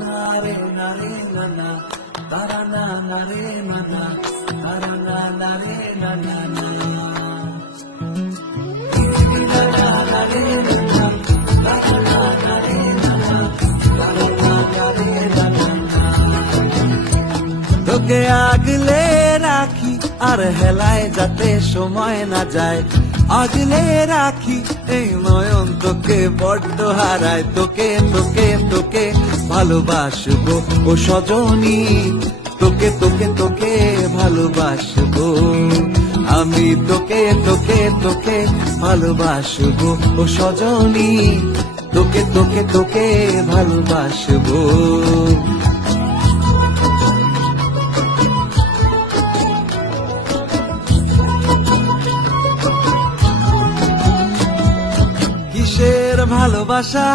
নারে নারে নানা তারা না নারে নানা তারা না নারে নানা তোকে আগলে রাখি আর হেলায় যাতে সময় না যায়, আগলে রাখি এই নয়ন তোকে বড্ড হারায়। তোকে তোকে তোকে ভালোবাসবো ও সজনী, তোকে তোকে তোকে ভালোবাসবো আমি, তোকে তোকে তোকে ভালোবাসবো ও সজনী, তোকে তোকে তোকে ভালোবাসবো। কিসের ভালোবাসা